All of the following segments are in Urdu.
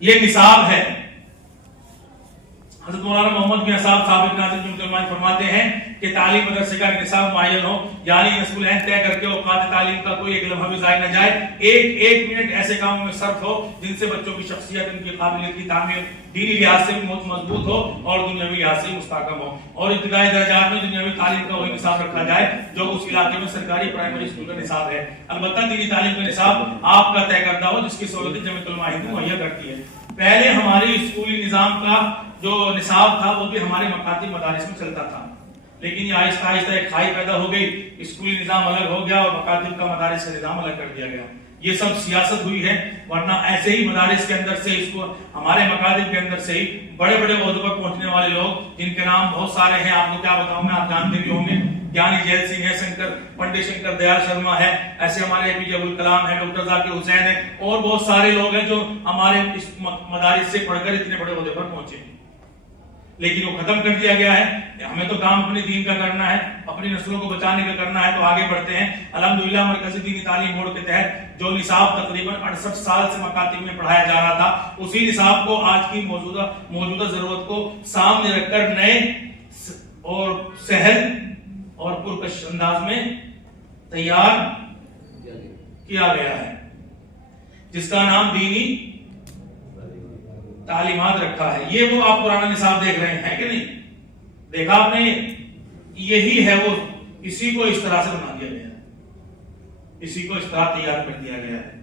یہ نصاب ہے۔ حضرت مولانا محمد بن صاحب ثابت ناظر جو مسلمان فرماتے ہیں کہ تعلیم مدرسے کا نصاب معین ہو، یعنی نصب العین طے کر کے اوقات تعلیم کا کوئی ایک لمحہ بھی ضائع نہ جائے، ایک منٹ ایسے کاموں میں صرف ہو جن سے بچوں کی شخصیت، ان کی قابلیت کی تعمیر دینی لحاظ سے بھی بہت مضبوط ہو اور دنیاوی لحاظ سے مستحکم ہو، اور ابتدائی درجات میں دنیاوی تعلیم کا وہی نصاب رکھا جائے جو اس علاقے میں سرکاری پرائمری اسکول کا نصاب ہے۔ البتہ دینی تعلیم کا نصاب آپ کا طے کردہ ہو، جس کی سہولتیں جمعیت علماء ہند مہیا کرتی ہے۔ پہلے ہماری اسکولی نظام کا جو نصاب تھا وہ بھی ہمارے مکاتب مدارس میں چلتا تھا، لیکن یہ آہستہ آہستہ ایک کھائی پیدا ہو گئی، اسکولی نظام الگ ہو گیا اور مکاتب کا مدارس کا نظام الگ کر دیا گیا۔ یہ سب سیاست ہوئی ہے، ورنہ ایسے ہی مدارس کے اندر سے اس کو ہمارے مکاتب کے اندر سے ہی بڑے بڑے عہدوں پر پہنچنے والے لوگ جن کے نام بہت سارے ہیں، آپ کو کیا بتاؤں میں، آپ جانتے بھی ہوں گے، گیانی جیل سنگھ ہے، پنڈت شنکر دیال شرما ہے، ایسے ہمارے اے پی جے ابوالکلام ہے، ڈاکٹر ذاکر حسین ہے، اور بہت سارے لوگ ہیں جو ہمارے اس مدارس سے پڑھ کر اتنے بڑے عہدے پر پہنچے، لیکن وہ ختم کر دیا گیا ہے۔ ہمیں تو کام اپنے دین کا کرنا ہے، اپنی نسلوں کو بچانے کا کرنا ہے، تو آگے بڑھتے ہیں۔ الحمدللہ مرکزی دینی تعلیم بورڈ کے تحت جو نصاب تقریباً 68 سال سے مکاتب میں پڑھایا جا رہا تھا، اسی نصاب کو آج کی موجودہ ضرورت کو سامنے رکھ کر نئے اور سہل اور پرکش انداز میں تیار کیا گیا ہے، جس کا نام دینی تعلیمات رکھا ہے۔ یہ وہ آپ پرانا نصاب دیکھ رہے ہیں کہ نہیں؟ دیکھا آپ نے؟ یہی ہے وہ، اسی کو اس طرح سے بنا دیا گیا ہے، اسی کو اس طرح تیار کر دیا گیا ہے۔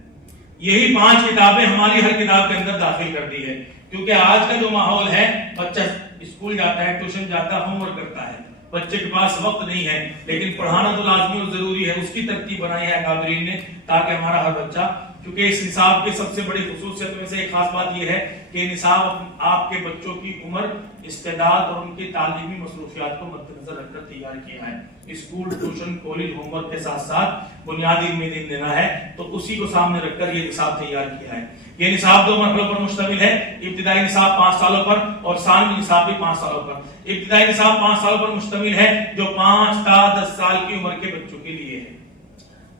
یہی 5 کتابیں ہماری ہر کتاب کے اندر داخل کر دی ہے، کیونکہ آج کا جو ماحول ہے، بچہ اسکول جاتا ہے، ٹیوشن جاتا ہے، ہوم ورک کرتا ہے، بچے کے پاس وقت نہیں ہے، لیکن پڑھانا تو لازمی اور ضروری ہے۔ اس کی ترتیب بنائی ہے اکابرین نے، تاکہ ہمارا ہر بچہ، کیونکہ اس نصاب کی سب سے بڑی خصوصیت میں سے ایک خاص بات یہ ہے کہ نصاب آپ کے بچوں کی عمر، استعداد اور ان کی تعلیمی مصروفیات کو مد نظر رکھ کر تیار کیا ہے۔ School, tuition, college, home work کے ساتھ ساتھ بنیادی علمی دین دینا ہے، تو اسی کو سامنے رکھ کر یہ نصاب تیار کیا ہے۔ یہ نصاب 2 مرحلوں پر مشتمل ہے، ابتدائی نصاب 5 سالوں پر اور ثانوی نصاب بھی 5 سالوں پر۔ ابتدائی نصاب 5 سالوں پر مشتمل ہے، جو 5 تا 10 سال کی عمر کے بچوں کے لیے ہے۔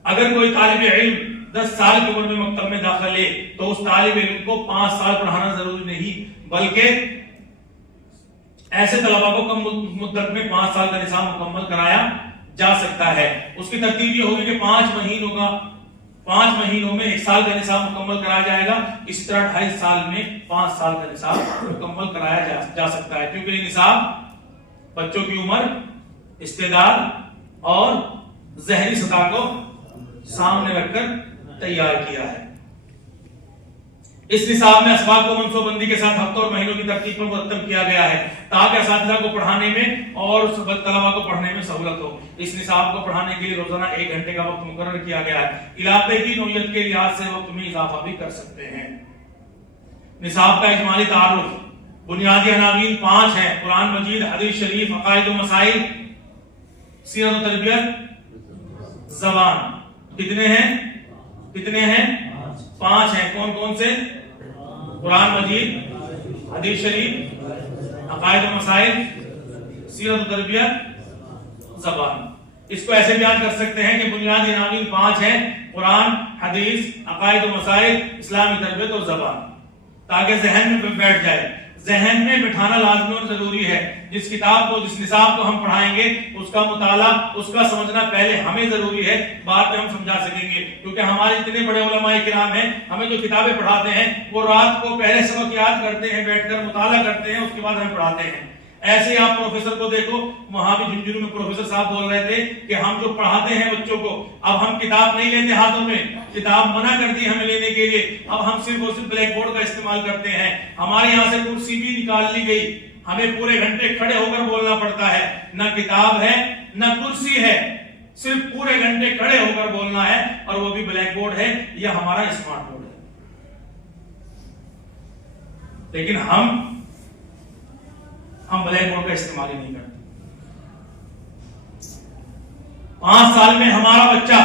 اگر کوئی طالب علم 10 سال کی عمر میں مکتب میں داخل لے تو اس طالب علم کو 5 سال پڑھانا ضروری نہیں، بلکہ ایسے طلباء کو کم مدت میں 5 سال کا نصاب مکمل کرایا جا سکتا ہے۔ اس کی ترتیب یہ ہوگی کہ 5 مہینوں میں 1 سال کا نصاب مکمل کرایا جائے گا، اس طرح 2.5 سال میں 5 سال کا نصاب مکمل کرایا جا سکتا ہے، کیونکہ یہ نصاب بچوں کی عمر، استعداد اور ذہنی سطح کو سامنے رکھ کر تیار کیا ہے۔ اس نصاب میں اسباق کو منصوبہ بندی کے ساتھ ہفتوں اور مہینوں کی ترتیب پر مرتب کیا گیا ہے، تاکہ اساتذہ کو پڑھانے میں اور طلباء کو پڑھنے میں سہولت ہو۔ اس نصاب کو پڑھانے کے لیے روزانہ 1 گھنٹے کا وقت مقرر کیا گیا ہے۔ علاقے کی نوعیت کے لحاظ سے وقت میں اضافہ بھی کر سکتے ہیں۔ نصاب کا اجمالی تعارف: بنیادی عناوین 5 ہیں: قرآن مجید، حدیث شریف، عقائد و مسائل، سیرت و تربیت، زبان۔ کتنے ہیں؟ 5 ہیں۔ کون کون سے؟ قرآن مجید، حدیث شریف، عقائد و مسائل، سیرت و تربیت، زبان۔ اس کو ایسے بیان کر سکتے ہیں کہ بنیادی عناوین 5 ہیں: قرآن، حدیث، عقائد و مسائل، اسلامی تربیت اور زبان، تاکہ ذہن میں بیٹھ جائے۔ ذہن میں بٹھانا لازمی اور ضروری ہے۔ جس کتاب کو، جس نصاب کو ہم پڑھائیں گے، اس کا مطالعہ، اس کا سمجھنا پہلے ہمیں ضروری ہے، بعد میں ہم سمجھا سکیں گے، کیونکہ ہمارے اتنے بڑے علماء کرام ہیں، ہمیں جو کتابیں پڑھاتے ہیں وہ رات کو پہلے سبق یاد کرتے ہیں، بیٹھ کر مطالعہ کرتے ہیں، اس کے بعد ہمیں پڑھاتے ہیں۔ ایسے ہی آپ پروفیسر کو دیکھو، وہاں بھی جھنجھنوں میں پروفیسر صاحب بول رہے تھے کہ ہم جو پڑھاتے ہیں بچوں کو، اب ہم کتاب نہیں لیتے ہاتھوں میں، کتاب منع کر دی ہمیں لینے کے لیے، اب ہم صرف اور صرف بلیک بورڈ کا استعمال کرتے ہیں۔ ہمارے یہاں سے کرسی بھی نکال لی گئی، ہمیں پورے گھنٹے کھڑے ہو کر بولنا پڑتا ہے، نہ کتاب ہے نہ کرسی ہے، صرف پورے گھنٹے کھڑے ہو کر بولنا ہے، اور وہ بھی بلیک بورڈ ہے یا ہمارا اسمارٹ بورڈ ہے۔ لیکن ہم بلیک بورڈ کا استعمال ہی نہیں کرتے۔ 5 سال میں ہمارا بچہ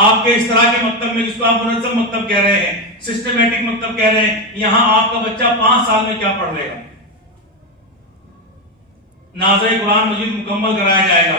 آپ کے اس طرح کے مکتب میں، جس کو آپ منظم مکتب کہہ رہے ہیں، سسٹمیٹک مکتب کہہ رہے ہیں، یہاں آپ کا بچہ 5 سال میں کیا پڑھ لے گا؟ ناظر قرآن مجید مکمل کرایا جائے گا،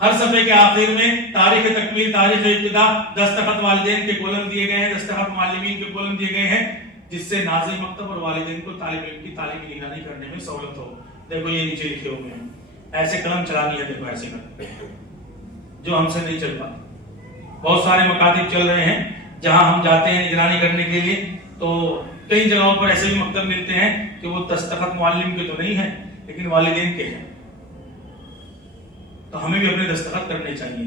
ہر صفحے کے آخر میں تاریخ تکمیل، تاریخ ابتدا، دستخط والدین کے کولم دیے گئے ہیں، دستخط معلمین کے کولم دیے گئے ہیں، جس سے ناظم مکتب اور والدین کو طالب علم کی تعلیمی نگرانی کرنے میں سہولت ہو۔ دیکھو یہ نیچے لکھے ہوئے ہیں، ایسے قلم چلانی ہے، دیکھو ایسے قلم جو ہم سے نہیں چل پاتا۔ بہت سارے مکاتب چل رہے ہیں جہاں ہم جاتے ہیں نگرانی کرنے کے لیے، تو کئی جگہوں پر ایسے بھی مکتب ملتے ہیں کہ وہ دستخط معلم کے تو نہیں ہیں لیکن والدین کے ہیں، تو ہمیں بھی اپنے دستخط کرنے چاہیے۔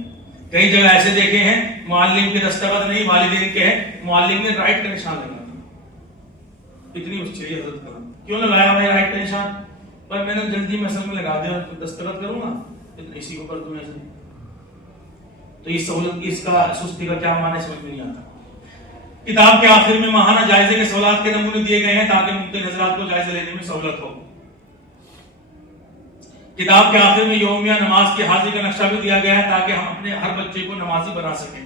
کئی جگہ ایسے دیکھے ہیں معلم کے دستخط نہیں والدین کے ہیں، معلم نے رائٹ کا نشان لگا دیا، اتنی اس چاہیے حضرت کا کیوں لگایا بھائی رائٹ کا نشان؟ پر میں نے جلدی میں اصل میں لگا دیا اور دستخط کروں گا اسی کو کر دوں ایسے، تو یہ سہولت اس کا سستی کا کیا معنی سمجھ میں نہیں آتا۔ کتاب کے آخر میں ماہانہ جائزے کے سوالات کے نمونے دیے گئے ہیں تاکہ ممکن حضرات کو جائزہ لینے میں سہولت ہو۔ کتاب کے آخر میں یومیہ نماز کی حاضری کا نقشہ بھی دیا گیا ہے تاکہ ہم اپنے ہر بچے کو نمازی بنا سکیں۔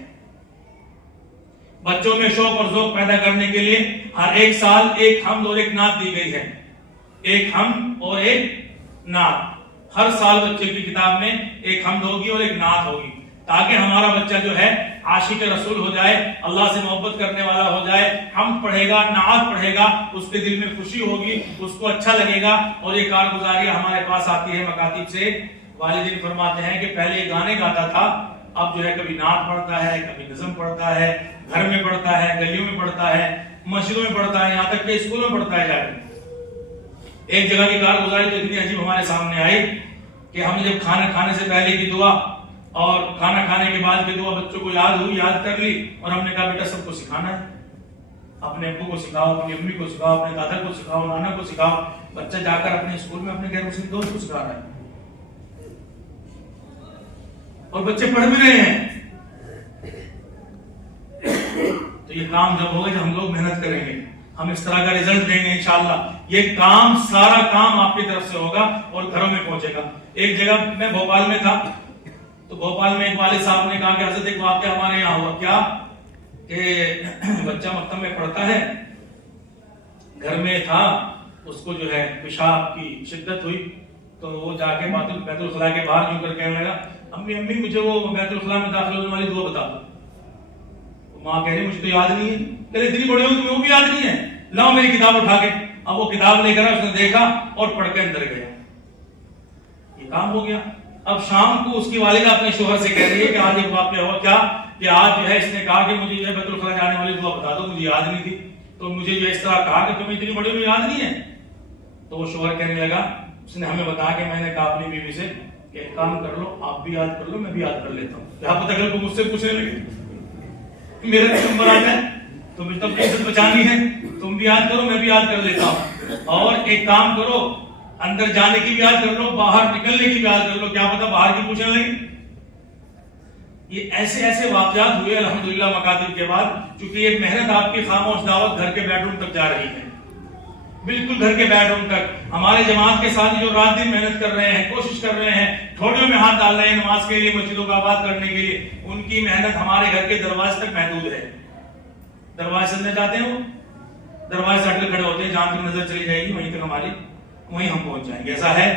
بچوں میں شوق اور ذوق پیدا کرنے کے لیے ہر ایک سال ایک حمد اور ایک نعت دی گئی ہے، ایک حمد اور ایک نعت۔ ہر سال بچے کی کتاب میں ایک حمد ہوگی اور ایک نعت ہوگی تاکہ ہمارا بچہ جو ہے عاشق رسول ہو جائے، اللہ سے محبت کرنے والا ہو جائے، حمد پڑھے گا، نعت پڑھے گا، اس کے دل میں خوشی ہوگی، اس کو اچھا لگے گا، اور یہ کارگزاریاں ہمارے پاس آتی ہے مکاتب سے۔ والدین فرماتے ہیں کہ پہلے یہ گانے گاتا تھا، اب جو ہے کبھی نعت پڑھتا ہے، کبھی نظم پڑھتا ہے، گھر میں پڑھتا ہے، گلیوں میں پڑھتا ہے، مسجدوں میں پڑھتا ہے، یہاں تک کہ اسکولوں میں پڑھتا ہے جا کے۔ ایک جگہ کی کارگزاری تو اتنی عجیب ہمارے سامنے آئی کہ ہم نے جب کھانا کھانے سے پہلے کی دعا اور کھانا کھانے کے بعد کی دعا بچوں کو یاد ہوئی، یاد کر لی، اور ہم نے کہا بیٹا سب کو سکھانا ہے، اپنے ابو کو سکھاؤ، اپنی امی کو سکھاؤ، اپنے دادا کو سکھاؤ، نانا کو سکھاؤ۔ بچہ جا کر اپنے اسکول میں اپنے غیر مسلم دوست کو سکھا رہا ہے، اور بچے پڑھ بھی رہے ہیں۔ تو یہ کام جب ہوگا جب ہم لوگ محنت کریں گے، ہم اس طرح کا رزلٹ دیں گے انشاءاللہ۔ یہ کام سارا کام آپ کی طرف سے ہوگا اور گھروں میں پہنچے گا۔ ایک جگہ میں بھوپال میں تھا، تو بھوپال میں ایک والد صاحب نے کہا کہ حضرت ایک واقعہ ہمارے یہاں ہوا، کیا کہ بچہ مکتب میں پڑھتا ہے، گھر میں تھا، اس کو جو ہے پیشاب کی شدت ہوئی، تو وہ جا کے بیت الخلاء کے باہر یوں کر کہنے لگا امی امی مجھے وہ بیت الخلاء میں داخل ہونے والی دعا بتا دو۔ ماں کہہ رہی مجھے تو یاد نہیں ہے۔ کہ اتنی بڑی ہو تمہیں وہ بھی یاد نہیں ہے؟ لاؤ میری کتاب اٹھا کے۔ اب وہ کتاب لے کر اس نے دیکھا اور پڑھ کے اندر گیا، یہ کام ہو گیا۔ اب شام کو اس کی والدہ اپنے شوہر سے کہہ رہی ہے کہ آج ایک واقعہ ہوا، کیا کہ آج جو ہے اس نے کہا کہ مجھے جو ہے بیت الخلاء جانے والی دعا بتا دو، مجھے یاد نہیں تھی، تو مجھے جو اس طرح کہا کہ تمہیں اتنی بڑی میں یاد نہیں ہے۔ تو وہ شوہر کہنے لگا، اس نے ہمیں بتایا کہ میں نے کہا اپنی بیوی سے کہ ایک کام کر لو، آپ بھی یاد کر لو، میں بھی یاد کر لیتا ہوں۔ کیا پتہ اگر کوئی مجھ سے پوچھنے لگے میرے نمبر آ جائے تو مجھے اپنی عزت بچانی ہے، تم بھی یاد کرو میں بھی یاد کر لیتا ہوں۔ اور ایک کام کرو، اندر جانے کی بھی یاد کر لو، باہر نکلنے کی بھی یاد کر لو، کیا پتہ باہر کی پوچھنے لگے۔ یہ ایسے ایسے واقعات ہوئے الحمدللہ مکاتب کے بعد، چونکہ یہ محنت آپ کی خاموش دعوت گھر کے بیڈ روم تک جا رہی ہے، بالکل گھر کے بیڈ روم تک۔ ہمارے جماعت کے ساتھ جو رات دن محنت کر رہے ہیں، کوشش کر رہے ہیں، تھوڑیوں میں ہاتھ ڈال رہے ہیں نماز کے لیے، مسجدوں کو آباد کرنے کے لیے، ان کی محنت ہمارے گھر کے دروازے تک محدود ہے۔ دروازے سے جاتے ہیں، وہ دروازے سے ہٹ کے کھڑے ہوتے ہیں، جہاں تک نظر چلی جائے گی وہیں تک ہماری، وہیں ہم پہنچ جائیں گے۔ ایسا ہے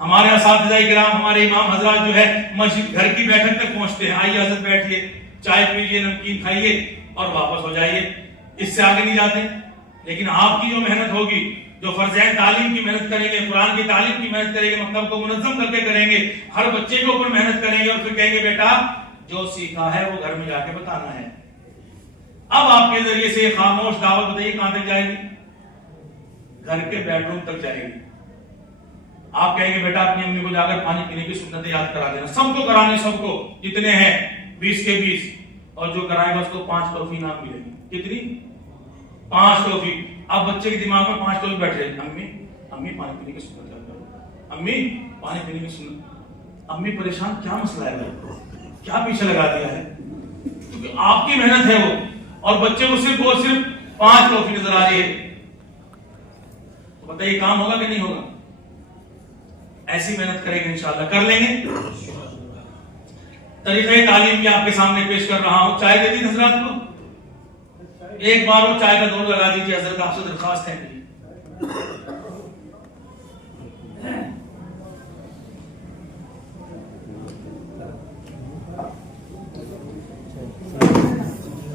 ہمارے اساتذہ کرام، ہمارے امام حضرات جو ہے مسجد گھر کی بیٹھک تک پہنچتے ہیں، آئیے حضرت بیٹھیے، چائے پیجیے، نمکین کھائیے اور واپس ہو جائیے، اس سے آگے نہیں جاتے۔ لیکن آپ کی جو محنت ہوگی، جو فرضین تعلیم کی محنت کریں گے، قرآن کی تعلیم کی محنت کریں گے، مکتب کو منظم کر کے کریں گے، ہر بچے کے اوپر محنت کریں گے، اور پھر کہیں گے بیٹا جو سیکھا ہے وہ گھر میں جا کے بتانا ہے۔ اب آپ کے ذریعے سے خاموش دعوت بتائیے کہاں تک جائے گی؟ گھر کے بیڈ روم تک جائے گی۔ آپ کہیں گے بیٹا اپنی امی کو جا کر پانی پینے کی سنتیں یاد کرا دینا، سب کو کرانے، سب کو جتنے ہیں 20 کے 20، اور جو کرائے گا اس کو 5 ٹرافی انعام ملے گی۔ کتنی؟ 5 ٹرافی۔ اب بچے کے دماغ میں 5 ٹرافی بیٹھ رہے ہیں، امی امی پانی پینے کی سنت یاد کرو، امی پانی پینے کی سنت۔ امی پریشان، کیا مسئلہ ہے بھائی، کیا پیچھے لگا دیا ہے؟ کیونکہ آپ کی محنت ہے وہ، اور بچے کو صرف 5 ٹرافی نظر آ رہی ہے۔ تو بتائیے کام ہوگا کہ نہیں ہوگا؟ ایسی محنت کریں گے انشاءاللہ، کر لیں گے۔ طریقہ تعلیم بھی آپ کے سامنے پیش کر رہا ہوں۔ چائے دے دی حضرات کو، ایک بار وہ چائے کا دور لگا دیجیے، حضرت آپ سے درخواست ہے میری۔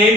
1,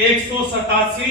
1187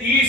30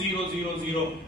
000,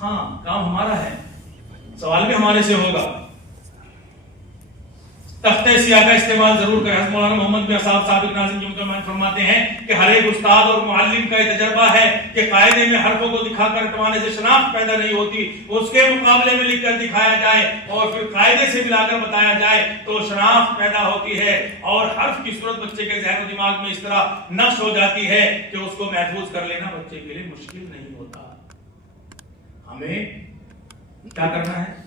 ہاں کام ہمارا ہے، سوال بھی ہمارے سے ہوگا۔ تختہ سیاہ کا استعمال ضرور کریں۔ حضرت مولانا محمد بن اسحاق سابق ناظم جمعہ فرماتے ہیں کہ ہر ایک استاد اور معلم کا یہ تجربہ ہے کہ قاعدے میں حرفوں کو دکھا کر رٹوانے سے شناخت پیدا نہیں ہوتی، اس کے مقابلے میں لکھ کر دکھایا جائے اور پھر قاعدے سے ملا کر بتایا جائے تو شناخت پیدا ہوتی ہے، اور حرف کی صورت بچے کے ذہن و دماغ میں اس طرح نقش ہو جاتی ہے کہ اس کو محفوظ کر لینا بچے کے لیے مشکل نہیں ہوتا۔ ہمیں کیا کرنا ہے؟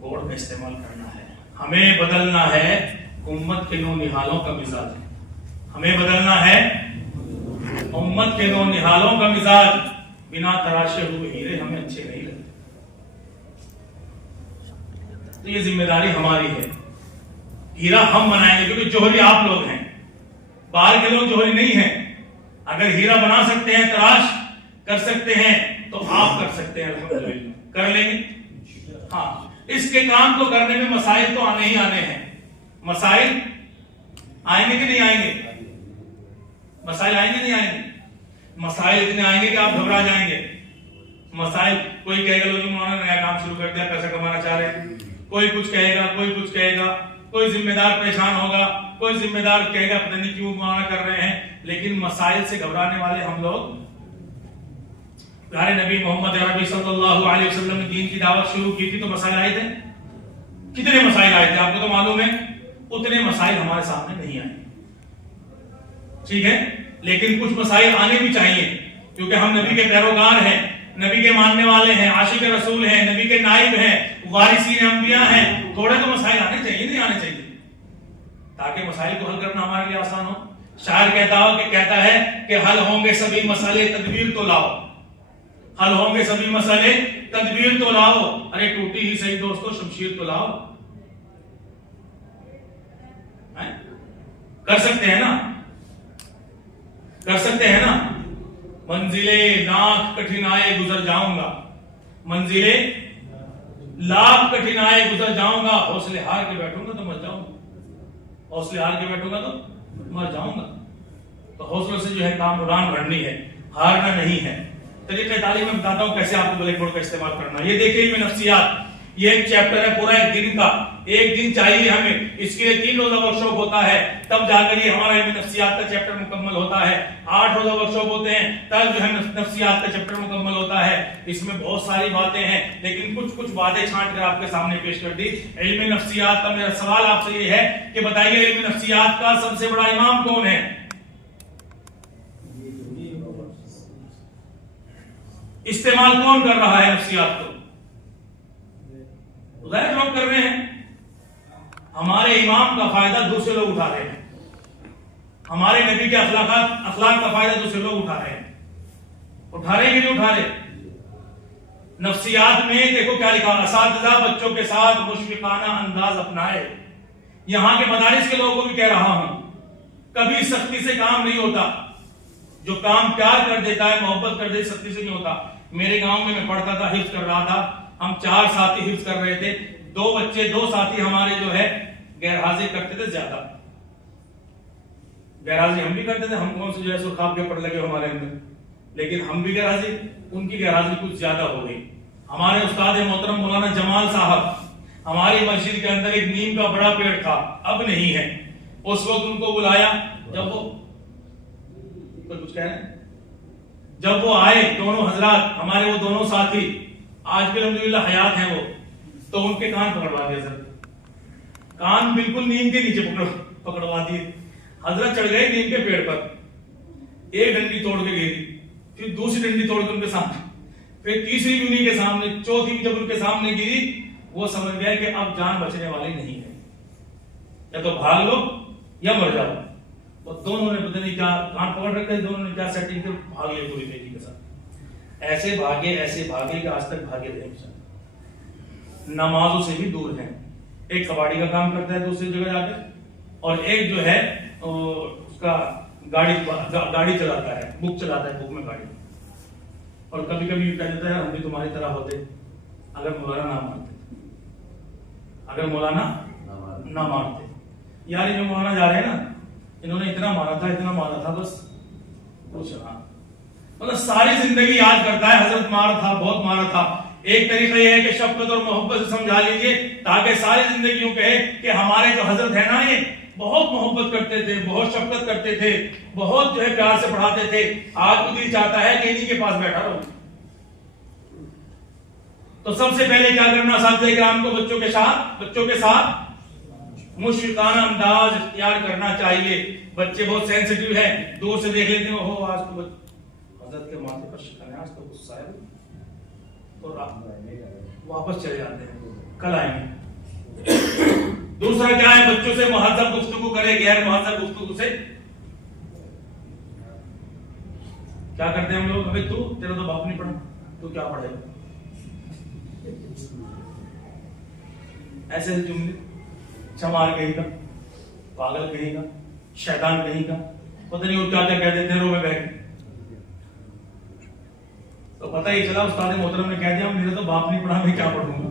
بورڈ کا استعمال کرنا ہے۔ ہمیں بدلنا ہے امت کے نونہالوں کا مزاج، ہمیں بدلنا ہے امت کے نونہالوں کا مزاج۔ بنا تراشے ہوئے ہیرے ہمیں اچھے نہیں لگتے، تو یہ ذمہ داری ہماری ہے۔ ہیرا ہم بنائیں گے کیونکہ جوہری آپ لوگ ہیں، باہر کے لوگ جوہری نہیں ہیں۔ اگر ہیرا بنا سکتے ہیں، تراش کر سکتے ہیں، تو آپ کر سکتے ہیں، الحمدللہ کر لیں گے۔ ہاں، اس کے کام کو کرنے میں مسائل تو آنے ہی آنے ہیں۔ مسائل آئیں گے کہ نہیں آئیں گے؟ مسائل آئیں گے نہیں آئیں گے؟ مسائل اتنے آئیں گے کہ آپ گھبرا جائیں گے۔ مسائل، کوئی کہے گا لوگ مولانا نیا کام شروع کر دیا، پیسہ کمانا چاہ رہے ہیں، کوئی کچھ کہے گا، کوئی کچھ کہے گا، کوئی ذمہ دار پریشان ہوگا، کوئی ذمہ دار کہے گا پتہ نہیں کیوں مولانا کر رہے ہیں۔ لیکن مسائل سے گھبرانے والے ہم لوگ۔ پیارے نبی محمد عربی صلی اللہ علیہ وسلم نے دین کی دعوت شروع کی تھی تو مسائل آئے تھے؟ کتنے مسائل آئے تھے آپ کو تو معلوم ہے؟ اتنے مسائل ہمارے سامنے نہیں آئے، ٹھیک ہے؟ لیکن کچھ مسائل آنے بھی چاہیے کیونکہ ہم نبی کے پیروکار ہیں، نبی کے ماننے والے ہیں، عاشق رسول ہیں، نبی کے نائب ہیں، وارثین انبیاء ہیں۔ تھوڑے تو مسائل آنے چاہیے، نہیں آنے چاہیے، تاکہ مسائل کو حل کرنا ہمارے لیے آسان ہو۔ شاعر کہتا ہے کہ حل ہوں گے سبھی مسئلے تدبیر تو لاؤ، حل ہوں گے سبھی مسئلے تدبیر تو لاؤ، ارے ٹوٹی ہی صحیح دوستو شمشیر تو لاؤ۔ کر سکتے ہیں نا، کر سکتے ہیں نا۔ منزلے لاکھ کٹھنائے گزر جاؤں گا، منزلے لاکھ کٹھنائے گزر جاؤں گا، حوصلے ہار کے بیٹھوں گا تو مر جاؤں گا، حوصلے ہار کے بیٹھوں گا تو مر جاؤں گا۔ تو حوصلوں سے جو ہے کام اڑان بھرنی ہے، ہارنا نہیں ہے۔ طریقہ تعلیم میں بتاتا ہوں کیسے آپ کو بلیک بورڈ کا استعمال کرنا ہے۔ یہ دیکھیں علم نفسیات، یہ ایک چیپٹر ہے پورا ایک دن کا، ایک دن چاہیے ہمیں، اس کے لیے 3 روزہ ورک شاپ ہوتا ہے، تب جا کر یہ ہمارا علم نفسیات کا چیپٹر مکمل ہوتا ہے۔ 8 روزہ ورک شاپ ہوتے ہیں تب جو ہے نفسیات کا چیپٹر مکمل ہوتا ہے۔ اس میں بہت ساری باتیں ہیں لیکن کچھ باتیں چھانٹ کر آپ کے سامنے پیش کر دی۔ علم نفسیات کا میرا سوال آپ سے یہ ہے کہ بتائیے علم نفسیات کا سب سے بڑا امام کون ہے؟ استعمال کون کر رہا ہے نفسیات کو؟ غیر لوگ کر رہے ہیں۔ ہمارے امام کا فائدہ دوسرے لوگ اٹھا رہے ہیں، ہمارے نبی کے اخلاق کا فائدہ دوسرے لوگ اٹھا رہے ہیں۔ اٹھا رہے ہیں کہ نہیں اٹھا رہے؟ نفسیات میں دیکھو کیا لکھا، اساتذہ بچوں کے ساتھ مشفقانہ انداز اپنائے۔ یہاں کے مدارس کے لوگوں کو بھی کہہ رہا ہوں، کبھی سختی سے کام نہیں ہوتا، جو کام پیار کر دیتا ہے، محبت کر دیتا ہے، سختی سے نہیں ہوتا۔ میرے گاؤں میں پڑھتا تھا، حفظ کر رہا تھا، ہم 4 ساتھی حفظ کر رہے تھے، 2 بچے 2 ساتھی ہمارے جو ہے غیر حاضر کرتے تھے، زیادہ غیر حاضر ہم بھی کرتے تھے، ہم کون سے جو ہے سو خواب کے پر لگے ہمارے اندر، لیکن ہم بھی غیر حاضر، ان کی غیر حاضری کچھ زیادہ ہو گئی۔ ہمارے استاد محترم مولانا جمال صاحب، ہماری مسجد کے اندر ایک نیم کا بڑا پیڑ تھا، اب نہیں ہے، اس وقت ان کو بلایا، جب وہ کچھ کہہ رہے ہیں، جب وہ آئے دونوں حضرات ہمارے، وہ دونوں ساتھی آج بھی الحمدللہ حیات ہیں وہ، تو ان کے کان پکڑوا دیا سر، کان بالکل نیم کے نیچے پکڑوا دیے۔ حضرت چڑھ گئے نیم کے پیڑ پر، ایک ڈنڈی توڑ کے گئی، پھر دوسری ڈنڈی توڑ کے ان کے سامنے، پھر تیسری بھی انہیں کے سامنے، چوتھی جب ان کے سامنے گری، وہ سمجھ گیا کہ اب جان بچنے والی نہیں ہے، یا تو بھاگ لو یا مر جاؤ۔ اور دونوں نے پتہ نہیں کیا کان پکڑ رکھے، دونوں نے کیا سیٹنگ کر بھاگ لے پوری بیٹی کے ساتھ، ایسے بھاگے کہ آج تک بھاگے رہے۔ نمازوں سے بھی دور ہیں، ایک کباڑی کا کام کرتا ہے دوسری جگہ جا کے، اور ایک جو ہے اس کا گاڑی چلاتا ہے، بک چلاتا ہے، بک میں گاڑی، اور کبھی کبھی یہ کہہ دیتا ہے ہم بھی تمہاری طرح ہوتے اگر مولانا نہ مانتے، اگر مولانا نہ مانتے۔ یار یہ جو مولانا جا رہے ہیں نا، انہوں نے اتنا مانا تھا بس کچھ، ہاں مطلب ساری زندگی یاد کرتا ہے حضرت مارا تھا، بہت مارا تھا. ایک طریقہ یہ ہے کہ شفقت اور محبت سے سمجھا لیجئے تاکہ ساری زندگی یوں کہے کہ ہمارے جو حضرت ہے نا یہ بہت محبت کرتے تھے، بہت شفقت کرتے تھے، بہت جو ہے پیار سے پڑھاتے تھے. آج بھی دل چاہتا ہے کہ انہی کے پاس بیٹھا رہوں. تو سب سے پہلے کیا کرنا اساتذہ کرام کو بچوں کے ساتھ مشفقانہ انداز اختیار کرنا چاہیے. بچے بہت سینسیٹیو ہیں، دور سے دیکھ لیتے ہیں اوہ آج تو حضرت کے ماتھے پر شکن ہے، آج تو غصہ ہے، اور واپس چلے جاتے ہیں، کل آئیں گے. دوسرا کیا ہے، بچوں سے مہذب گفتگو کرے. غیر مہذب گفتگو سے کیا کرتے ہیں ہم لوگ، ابھی تو تیرا تو باپ نہیں پڑھا، تو کیا پڑھے گا، ایسے جملے. چمار کہیں کا، پاگل کہیں کا، شیطان کہیں کا، پتہ نہیں وہ کیا کیا کہہ دیتے ہیں رو میں بیٹھ کے. تو پتہ ہی چلا استاد محترم نے کہہ دیا میرا تو باپ نہیں پڑھا، میں کیا پڑھوں گا.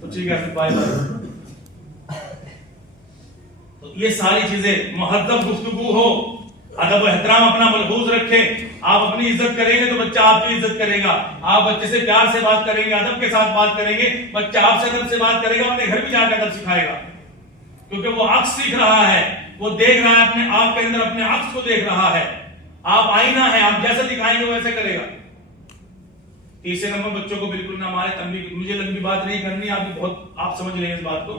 تو ٹھیک ہے پھر بائے بائے. تو یہ ساری چیزیں مہذب گفتگو ہو، ادب و احترام اپنا ملحوظ رکھے. آپ اپنی عزت کریں گے تو بچہ آپ کی عزت کرے گا. آپ بچے سے پیار سے بات کریں گے، ادب کے ساتھ بات کریں گے، بچہ آپ سے ادب سے بات کرے گا، اپنے گھر بھی جا کے ادب سکھائے گا. کیونکہ وہ عکس سیکھ رہا ہے، وہ دیکھ رہا ہے اپنے آپ کے اندر، اپنے عکس کو دیکھ رہا ہے. آپ آئینہ ہیں، آپ جیسے دکھائیں گے وہ ویسے کرے گا. تیسرے نمبر بچوں کو بالکل نہ مارے. تنبیہ، مجھے لمبی بات نہیں کرنی، آپ سمجھ لیں اس بات کو.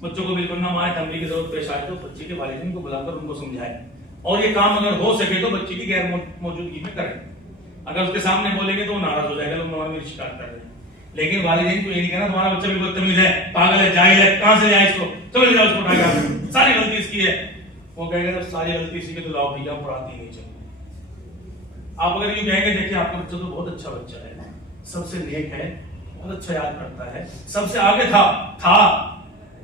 بچوں کو بالکل نہ مارے. تنبیہ کی ضرورت پیش آئے تو بچے کے والدین کو بلا کر ان کو سمجھائیں، اور یہ کام اگر ہو سکے تو بچے کی غیر موجودگی میں کریں. اگر اس کے سامنے بولیں گے تو وہ ناراض ہو جائے گا، لوگ مولانا میری شکایت کر رہے ہیں. لیکن والدین کو یہ نہیں کہنا تمہارا بچہ بھی بدتمیز ہے، پاگل ہے، جاہل ہے، کہاں سے جائے اس کو، چلو لے جاؤ اس کو اٹھا کے، ساری غلطی اس کی ہے. وہ کہے گا ساری غلطی اسی کی، تو لاؤ بھیا پڑھاتی نہیں چلو. آپ اگر یہ کہیں گے دیکھیں آپ کا بچہ تو بہت اچھا بچہ ہے، سب سے نیک ہے، بہت اچھا یاد کرتا ہے، سب سے آگے تھا،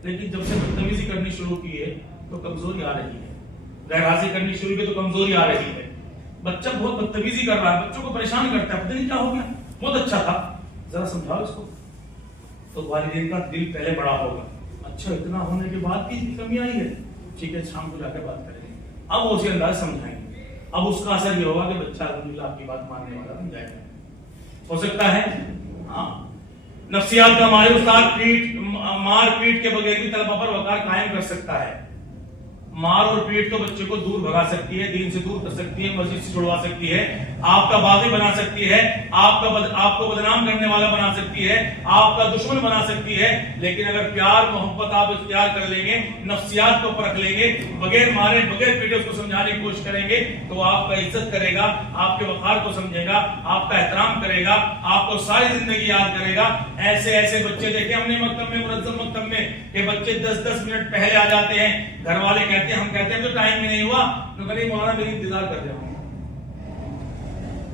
لیکن جب سے بدتمیزی کرنی شروع کی ہے تو کمزوری آ رہی ہے، غیر حاضری کرنی شروع کی تو کمزوری آ رہی ہے. بچہ بہت بدتمیزی کر رہا ہے، بچوں کو پریشان کرتا ہے، پتہ نہیں کیا ہو گیا، بہت اچھا تھا، ذرا سمجھاؤ اس کو. تو والدین کا دل پہلے بڑا ہوگا. اچھا اتنا ہونے کے بعد بھی کمی آئی ہے، ٹھیک ہے شام کو جا کے بات کریں گے. اب وہ اسی انداز سمجھائیں گے. اب اس کا اثر یہ ہوگا کہ بچہ الحمدللہ آپ کی بات ماننے والا بن جائے گا. ہو سکتا ہے ہاں نفسیات کا ماہر استاد مار پیٹ کے بغیر بھی طلبہ پر وقار قائم کر سکتا ہے. مار اور پیٹ تو بچے کو دور بھگا سکتی ہے، دین سے دور کر سکتی ہے، مسجد سے چھڑوا سکتی ہے، آپ کا باغی بنا سکتی ہے، آپ کو بدنام کرنے والا بنا سکتی ہے، آپ کا دشمن بنا سکتی ہے. لیکن اگر پیار محبت آپ اختیار کر لیں گے، نفسیات کو پرکھ لیں گے، بغیر مارے بغیر پیٹے اس کو سمجھانے کی کوشش کریں گے، تو آپ کا عزت کرے گا، آپ کے وقار کو سمجھے گا، آپ کا احترام کرے گا، آپ کو ساری زندگی یاد کرے گا. ایسے بچے دیکھے ہم نے مکتب میں، منظم مکتب میں، کہ بچے 10 منٹ پہلے آ جاتے ہیں. گھر والے ہم کہتے ہیں تو ٹائم میں نہیں ہوا، تو کہتے ہیں مولانا میری انتظار کر جاؤ،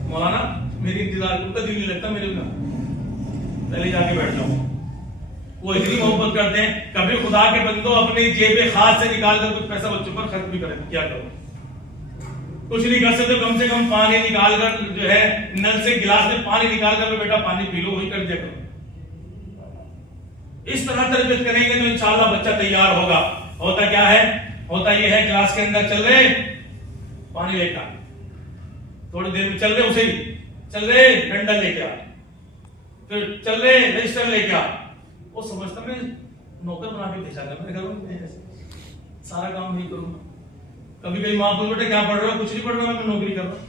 مولانا میری انتظار، ان کا دل نہیں لگتا میرے بنا، پہلے جا کے بیٹھ جاؤ. وہ اتنی محبت کرتے ہیں. کبھی خدا کے بندوں اپنی جیب خاص سے نکال کر کچھ پیسہ بچوں پر خرچ بھی کریں، کیا کرو، کچھ نہیں کر سکتے، کم سے کم پانی نکال کر جو ہے نل سے گلاس میں پانی نکال کر بیٹا پانی پی لو، وہی کر دیا کرو. اس طرح تربیت کریں گے تو انشاءاللہ بچہ تیار ہوگا. ہوتا کیا ہے، ہوتا یہ ہے کلاس کے اندر چل رہے پانی لے کر، تھوڑی دیر میں چل رہے اسے ہی چل رہے ڈنڈا لے کے آ، پھر چل رہے رجسٹر لے کے آ. وہ سمجھتا میں نوکر بنا کے بھیجا کر، میں کروں سارا کام نہیں کروں گا. کبھی کبھی ماں پوچھ بیٹے کیا پڑھ رہا ہوں، کچھ نہیں پڑھ رہا، میں نوکری کر رہا ہوں،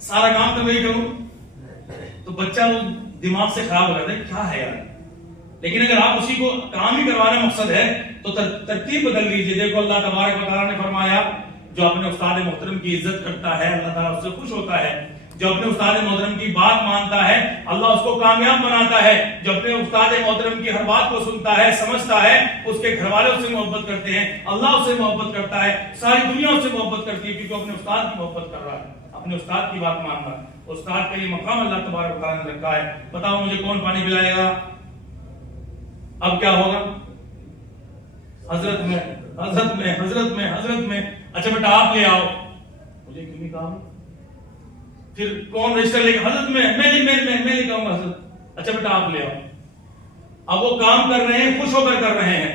سارا کام تو نہیں کروں. تو بچہ دماغ سے خراب ہو جاتا ہے، کیا ہے یار. لیکن اگر آپ اسی کو کام ہی کروانا مقصد ہے تو ترتیب بدل لیجیے. دیکھو اللہ تبارک و تعالیٰ نے فرمایا جو اپنے استاد محترم کی عزت کرتا ہے اللہ تعالیٰ اس سے خوش ہوتا ہے. جو اپنے استاد محترم کی بات مانتا ہے اللہ اس کو کامیاب بناتا ہے. جو اپنے استاد محترم کی ہر بات کو سنتا ہے سمجھتا ہے اس کے گھر والے اس سے محبت کرتے ہیں، اللہ اس سے محبت کرتا ہے، ساری دنیا اس سے محبت کرتی ہے کیونکہ اپنے استاد کی محبت کر رہا ہے، اپنے استاد کی بات مان رہا ہے. استاد کا یہ مقام اللہ تبارک و تعالیٰ نے رکھا ہے. بتاؤ مجھے کون پانی پلائے گا؟ اب کیا ہوگا؟ حضرت میں حضرت میں حضرت میں حضرت میں. اچھا بیٹا آپ لے آؤ، مجھے کیوں نہیں کہا؟ پھر کون رجسٹر لے گا؟ حضرت میں نہیں کہوں گا حضرت. اچھا بیٹا آپ لے آؤ. اب وہ کام کر رہے ہیں، خوش ہو کر کر رہے ہیں،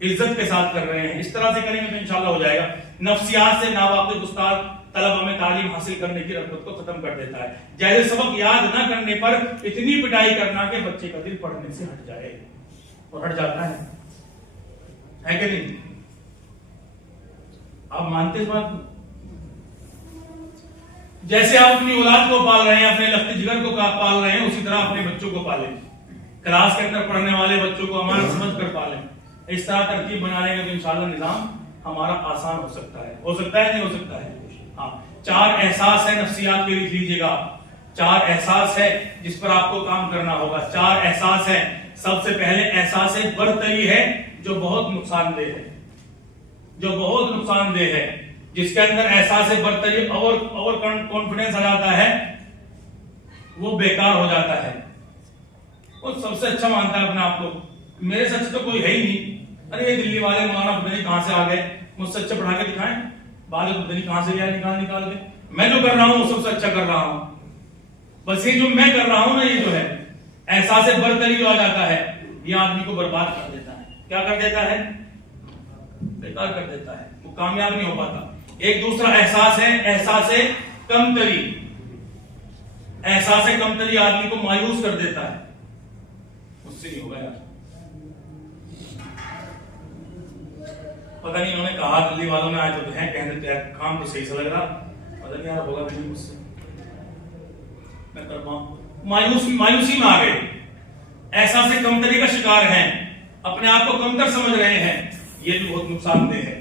عزت کے ساتھ کر رہے ہیں. اس طرح سے کریں گے تو انشاءاللہ ہو جائے گا. نفسیات سے ناواقف استاد طلبہ میں تعلیم حاصل کرنے کی رغبت کو ختم کر دیتا ہے. جیسے سبق یاد نہ کرنے پر اتنی پٹائی کرنا کہ بچے کا دل پڑھنے سے ہٹ جائے, اور ہٹ جاتا ہے کہ نہیں؟ آپ مانتے اس بات کو؟ جیسے آپ اپنی اولاد کو پال رہے ہیں, اپنے لخت جگر کو پال رہے ہیں, اسی طرح اپنے بچوں کو پالیں. کلاس کے اندر پڑھنے والے بچوں کو امانت سمجھ کر پالیں. اس طرح ترکیب بنا لیں گے تو انشاءاللہ نظام ہمارا آسان ہو سکتا ہے. ہو سکتا ہے نہیں ہو سکتا ہے؟ ہاں. 4 احساس ہے نفسیات کے, لکھ لیجیے گا. 4 احساس ہے جس پر آپ کو کام کرنا ہوگا. 4 احساس ہے. سب سے پہلے احساس برتری ہے جو بہت نقصان دہ ہے, جو بہت نقصان دہ ہے. جس کے اندر احساس برتری اور کانفیڈنس آ جاتا ہے وہ بیکار ہو جاتا ہے. وہ سب سے اچھا مانتا ہے اپنے آپ کو, میرے سے اچھا تو کوئی ہے ہی نہیں. ارے یہ دلی والے مولانا پتہ نہیں کہاں سے آ گئے, مجھ سے اچھا پڑھا کے دکھائیں. بعد پتہ نہیں کہاں سے لیا نکال کے. میں جو کر رہا ہوں وہ سب سے اچھا کر رہا ہوں. بس یہ جو میں کر رہا ہوں نا, یہ جو ہے احساس برتری جو آ جاتا ہے, یہ آدمی کو برباد کر دیتا ہے. کیا کر دیتا ہے؟ بیکار کر دیتا ہے. وہ کامیاب نہیں ہو پاتا. ایک دوسرا احساس ہے احساس کمتری. احساس کمتری آدمی کو مایوس کر دیتا ہے. مجھ سے نہیں ہوگا یار, پتہ نہیں انہوں نے کہا دلی والوں نے, آج تو ہیں کہہ دیتے ہیں کام تو صحیح سے لگ رہا, پتہ نہیں یار ہوگا نہیں مجھ سے, میں کر پاؤں. مایوسی میں آ گئے. احساس کمتری کا شکار ہیں, اپنے آپ کو کمتر سمجھ رہے ہیں. یہ بھی بہت نقصان دہ ہے.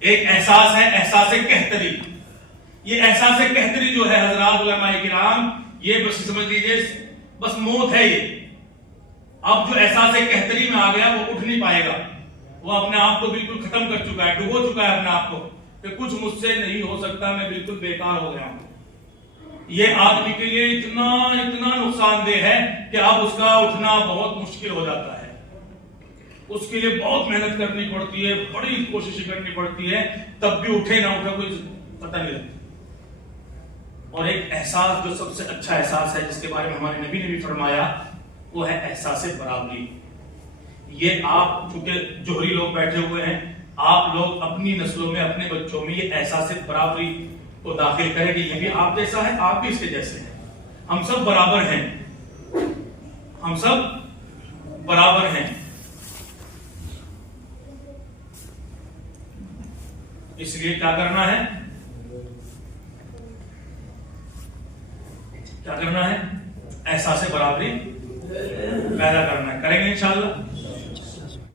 ایک احساس ہے احساس کہتری. یہ احساس کہتری جو ہے حضرات علماء کرام, یہ بس سمجھ لیجیے بس موت ہے. یہ اب جو احساس کہتری میں آ گیا وہ اٹھ نہیں پائے گا. وہ اپنے آپ کو بالکل ختم کر چکا ہے, ڈبو چکا ہے اپنے آپ کو کہ کچھ مجھ سے نہیں ہو سکتا, میں بالکل بیکار ہو گیا ہوں. یہ آدمی کے لیے اتنا نقصان دہ ہے کہ اب اس کا اٹھنا بہت مشکل ہو جاتا ہے. اس کے لیے بہت محنت کرنی پڑتی ہے, بڑی کوشش کرنی پڑتی ہے, تب بھی اٹھے نہ اٹھے کوئی پتہ نہیں لگتا. اور ایک احساس جو سب سے اچھا احساس ہے جس کے بارے میں ہمارے نبی نے بھی فرمایا, وہ ہے احساس برابری. یہ آپ چونکہ جوہری لوگ بیٹھے ہوئے ہیں, آپ لوگ اپنی نسلوں میں اپنے بچوں میں یہ احساس برابری کو داخل کریں کہ یہ بھی آپ جیسا ہے, آپ بھی اس کے جیسے ہیں. ہم سب برابر ہیں, ہم سب برابر ہیں. اس لیے کیا کرنا ہے, کیا کرنا ہے؟ احساس برابری پیدا کرنا ہے. کریں گے انشاءاللہ.